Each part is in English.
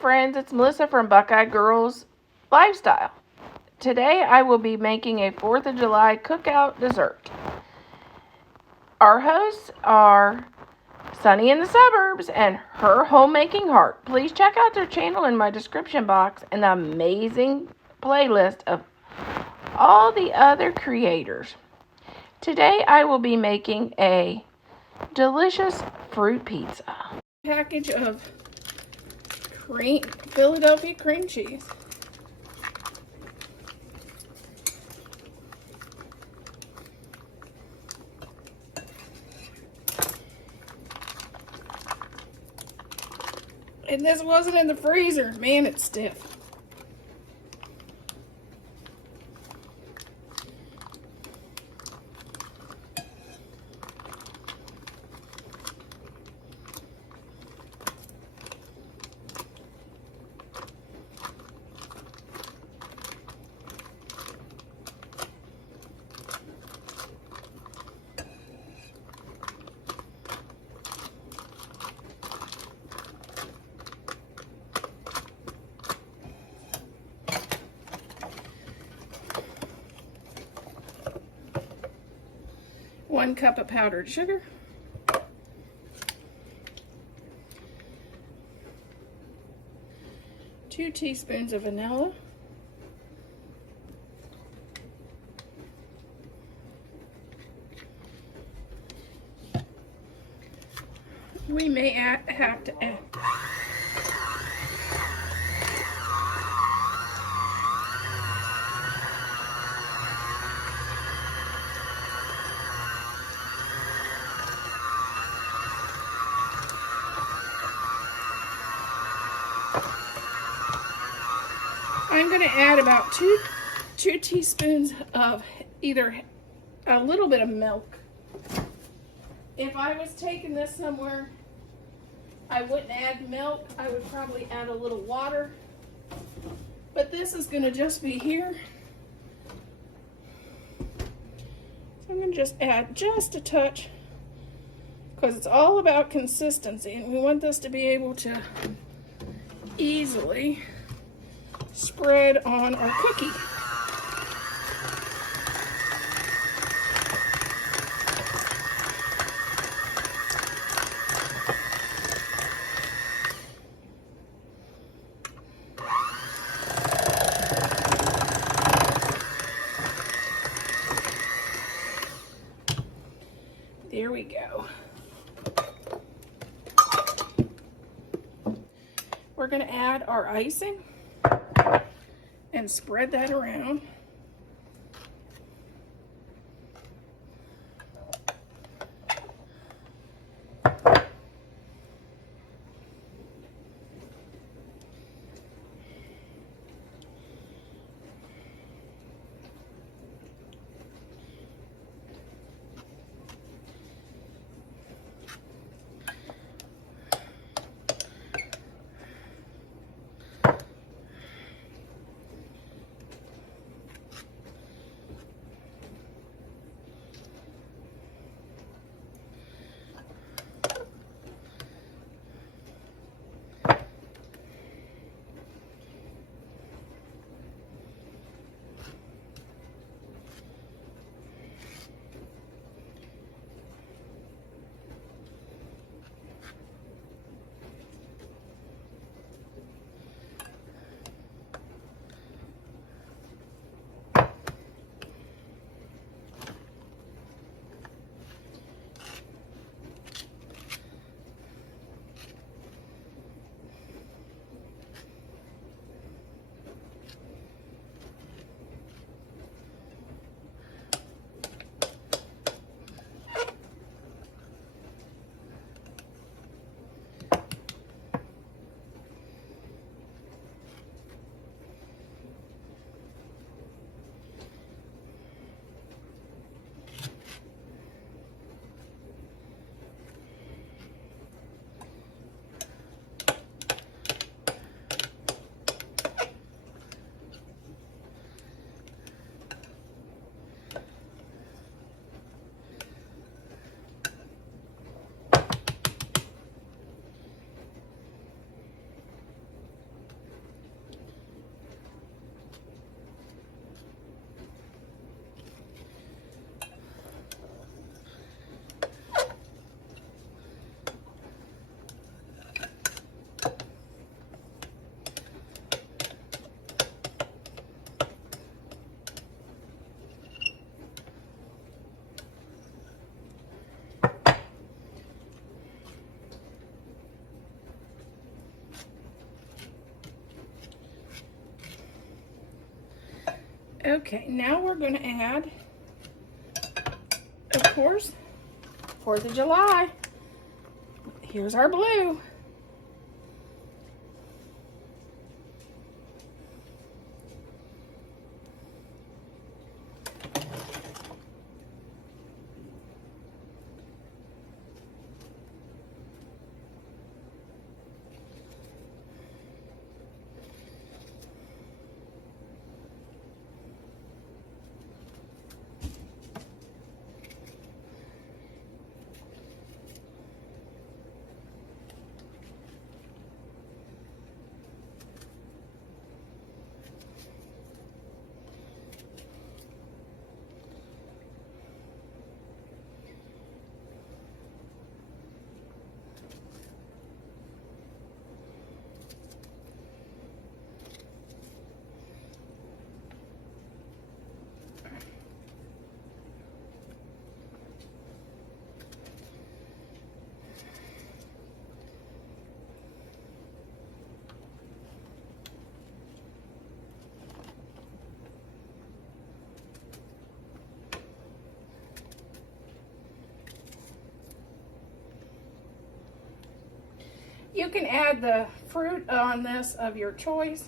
friends, it's Melissa from Buckeye Girls Lifestyle. Today I will be making a 4th of July cookout dessert. Our hosts are Sunny in the Suburbs and Her Homemaking Heart. Please check out their channel in my description box and the amazing playlist of all the other creators. Today I will be making a delicious fruit pizza. Package of Philadelphia cream cheese. And this wasn't in the freezer. Man, it's stiff. One cup of powdered sugar, 2 teaspoons of vanilla, we may have to add I'm going to add about two teaspoons of either a little bit of milk. If I was taking this somewhere, I wouldn't add milk. I would probably add a little water. But this is going to just be here. So I'm going to just add just a touch because it's all about consistency and we want this to be able to easily spread on our cookie. There we go. We're going to add our icing and spread that around. Okay, now we're going to add, of course, 4th of July. Here's our blue. You can add the fruit on this of your choice.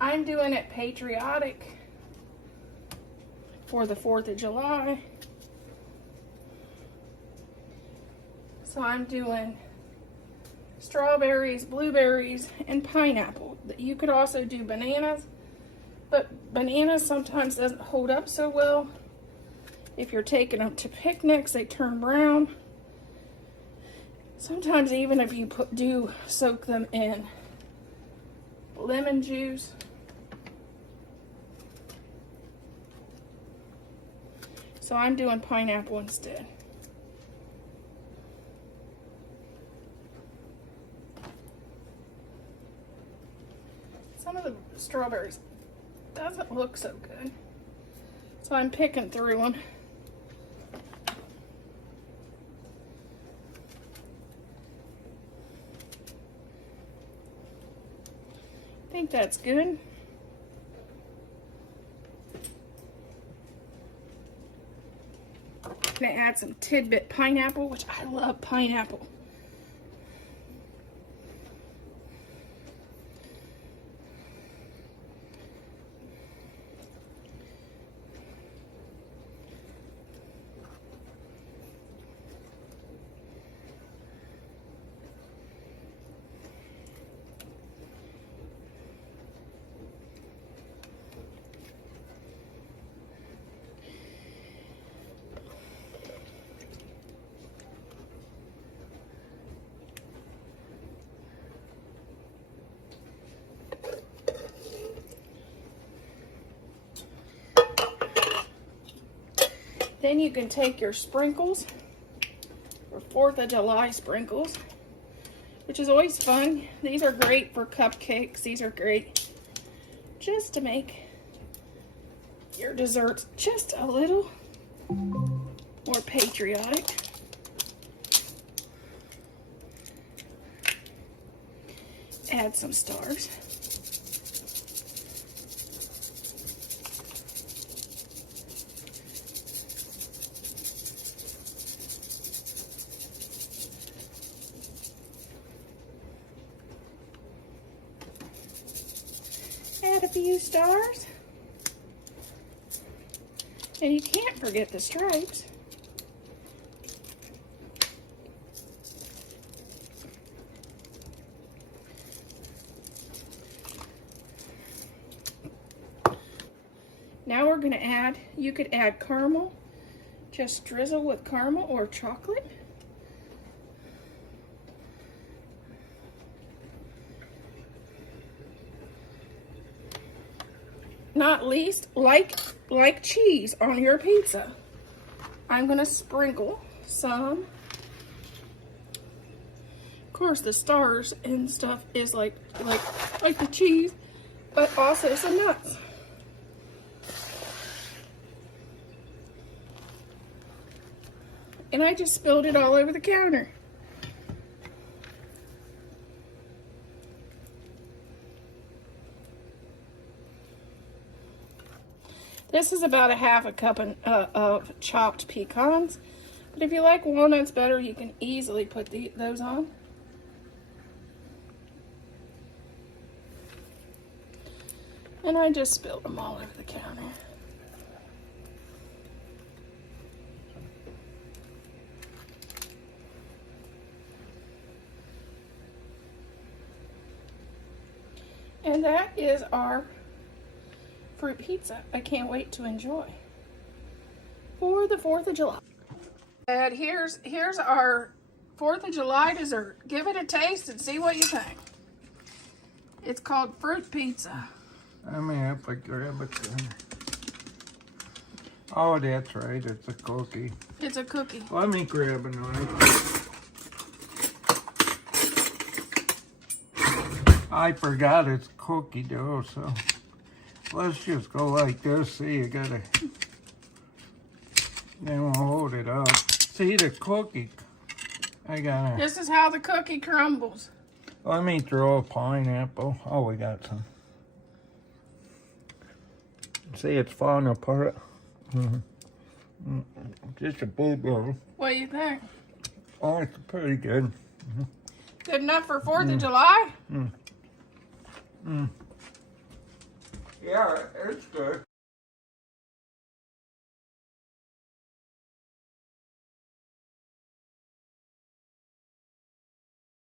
I'm doing it patriotic for the 4th of July. So I'm doing strawberries, blueberries, and pineapple. You could also do bananas, but bananas sometimes doesn't hold up so well. If you're taking them to picnics, they turn brown. Sometimes even if you do soak them in lemon juice. So I'm doing pineapple instead. Some of the strawberries doesn't look so good. So I'm picking through them. I think that's good. I'm gonna add some tidbit pineapple, which I love pineapple. Then you can take your sprinkles, or 4th of July sprinkles, which is always fun. These are great for cupcakes. These are great just to make your desserts just a little more patriotic. Add some stars. Add a few stars. And you can't forget the stripes. Now we're going to add, you could add caramel, just drizzle with caramel or chocolate. Not least, like cheese on your pizza. I'm gonna sprinkle some. Of course, the stars and stuff is like the cheese, but also some nuts. And I just spilled it all over the counter. This is about a half a cup of chopped pecans. But if you like walnuts better, you can easily put those on. And I just spilled them all over the counter. And that is our fruit pizza. I can't wait to enjoy for the 4th of July. And here's our 4th of July dessert. Give it a taste and see what you think. It's called fruit pizza. I may have to grab it then. Oh, that's right. It's a cookie. It's a cookie. Let me grab a knife. I forgot it's cookie dough, so let's just go like this. See, you gotta, then we'll hold it up. See the cookie, I gotta. This is how the cookie crumbles. Let me throw a pineapple. Oh, we got some. See, it's falling apart. Just a bit better. What do you think? Oh, it's pretty good. Good enough for 4th of July? Yeah, it's good.